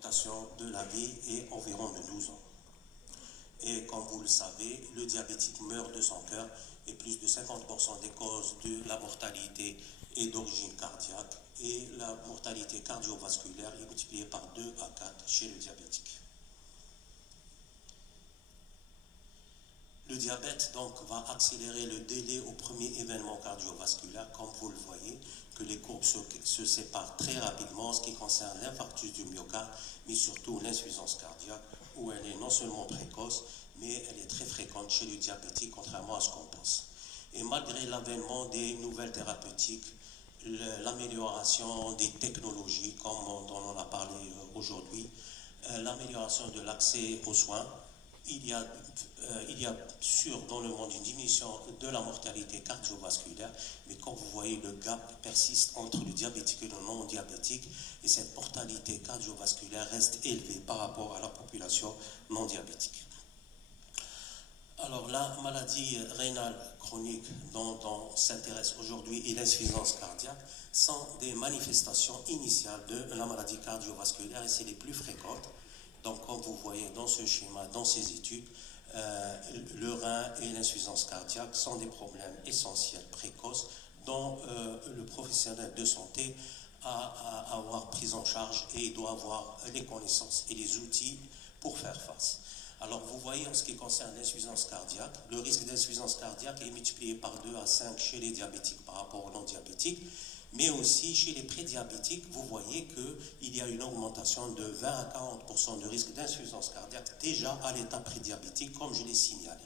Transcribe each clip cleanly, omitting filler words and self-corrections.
l'expectation de la vie est environ de 12 ans. Et comme vous le savez, le diabétique meurt de son cœur et plus de 50% des causes de la mortalité est d'origine cardiaque et la mortalité cardiovasculaire est multipliée par 2 à 4 chez le diabétique. Le diabète donc va accélérer le délai au premier événement cardiovasculaire, comme vous le voyez, que les courbes se séparent très rapidement en ce qui concerne l'infarctus du myocarde, mais surtout l'insuffisance cardiaque, où elle est non seulement précoce, mais elle est très fréquente chez le diabétique, contrairement à ce qu'on pense. Et malgré l'avènement des nouvelles thérapeutiques, l'amélioration des technologies, comme on en a parlé aujourd'hui, l'amélioration de l'accès aux soins, il y a sûr dans le monde une diminution de la mortalité cardiovasculaire, mais comme vous voyez, le gap persiste entre le diabétique et le non-diabétique, et cette mortalité cardiovasculaire reste élevée par rapport à la population non-diabétique. Alors la maladie rénale chronique dont on s'intéresse aujourd'hui et l'insuffisance cardiaque sont des manifestations initiales de la maladie cardiovasculaire et c'est les plus fréquentes. Donc comme vous voyez dans ce schéma, dans ces études, le rein et l'insuffisance cardiaque sont des problèmes essentiels, précoces, dont le professionnel de santé a à avoir pris en charge et il doit avoir les connaissances et les outils pour faire face. Alors vous voyez en ce qui concerne l'insuffisance cardiaque, le risque d'insuffisance cardiaque est multiplié par 2 à 5 chez les diabétiques par rapport aux non-diabétiques, mais aussi chez les prédiabétiques, vous voyez qu'il y a une augmentation de 20 à 40% de risque d'insuffisance cardiaque déjà à l'état prédiabétique, comme je l'ai signalé.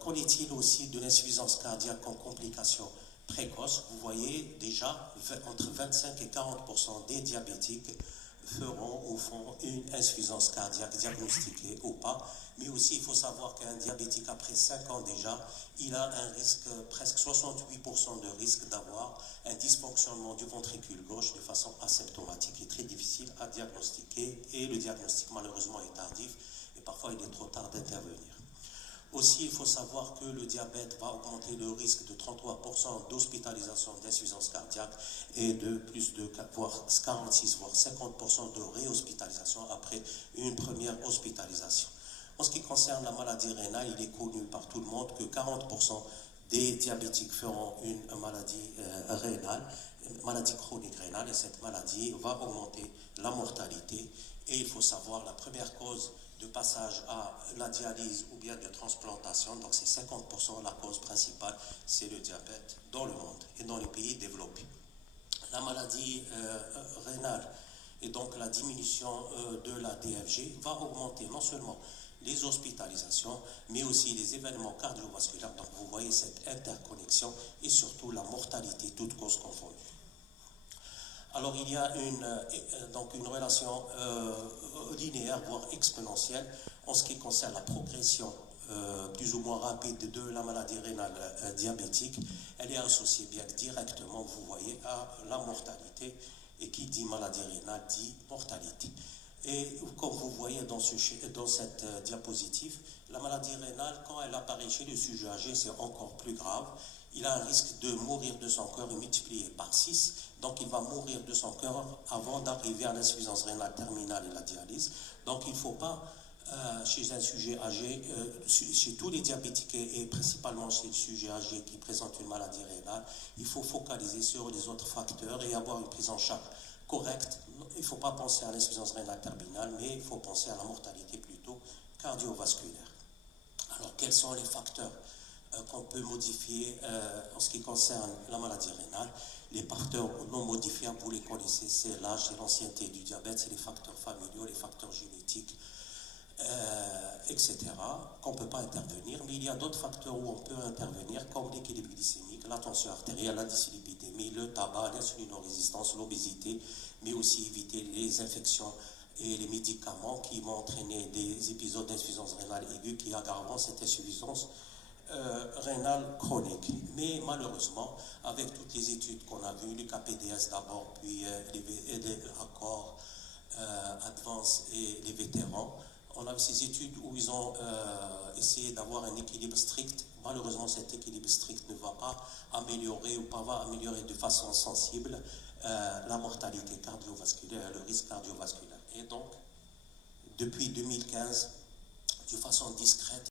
Qu'en est-il aussi de l'insuffisance cardiaque en complications précoces? Vous voyez déjà entre 25 et 40% des diabétiques feront au fond une insuffisance cardiaque diagnostiquée ou pas, mais aussi il faut savoir qu'un diabétique après 5 ans déjà, il a un risque, presque 68% de risque d'avoir un dysfonctionnement du ventricule gauche de façon asymptomatique et très difficile à diagnostiquer, et le diagnostic malheureusement est tardif et parfois il est trop tard d'intervenir. Aussi, il faut savoir que le diabète va augmenter le risque de 33% d'hospitalisation d'insuffisance cardiaque et de plus de 46 voire 50% de réhospitalisation après une première hospitalisation. En ce qui concerne la maladie rénale, il est connu par tout le monde que 40% des diabétiques feront une maladie rénale, une maladie chronique rénale, et cette maladie va augmenter la mortalité. Et il faut savoir la première cause de passage à la dialyse ou bien de transplantation, donc c'est 50% la cause principale, c'est le diabète dans le monde et dans les pays développés. La maladie rénale et donc la diminution de la DFG va augmenter non seulement les hospitalisations, mais aussi les événements cardiovasculaires. Donc vous voyez cette interconnexion et surtout la mortalité, toutes causes confondues. Alors il y a une relation linéaire, voire exponentielle, en ce qui concerne la progression plus ou moins rapide de la maladie rénale diabétique. Elle est associée bien directement, vous voyez, à la mortalité. Et qui dit maladie rénale dit mortalité. Et comme vous voyez dans cette diapositive, la maladie rénale, quand elle apparaît chez le sujet âgé, c'est encore plus grave. Il a un risque de mourir de son cœur multiplié par 6. Donc il va mourir de son cœur avant d'arriver à l'insuffisance rénale terminale et la dialyse. Donc il ne faut pas, chez un sujet âgé, chez tous les diabétiques et principalement chez le sujet âgé qui présente une maladie rénale, il faut focaliser sur les autres facteurs et avoir une prise en charge correcte. Il ne faut pas penser à l'insuffisance rénale terminale, mais il faut penser à la mortalité plutôt cardiovasculaire. Alors quels sont les facteurs qu'on peut modifier en ce qui concerne la maladie rénale? Les facteurs non modifiables, vous les connaissez, c'est l'âge et l'ancienneté du diabète, c'est les facteurs familiaux, les facteurs génétiques, etc., qu'on ne peut pas intervenir. Mais il y a d'autres facteurs où on peut intervenir, comme l'équilibre glycémique, la tension artérielle, la dyslipidémie, le tabac, l'insulinorésistance, l'obésité, mais aussi éviter les infections et les médicaments qui vont entraîner des épisodes d'insuffisance rénale aiguë qui aggraveront cette insuffisance rénale chronique. Mais malheureusement, avec toutes les études qu'on a vues, le KPDS d'abord, puis les accords Advance et les vétérans, on a vu ces études où ils ont essayé d'avoir un équilibre strict. Malheureusement, cet équilibre strict ne va pas améliorer ou pas va améliorer de façon sensible la mortalité cardiovasculaire, le risque cardiovasculaire. Et donc, depuis 2015, de façon discrète,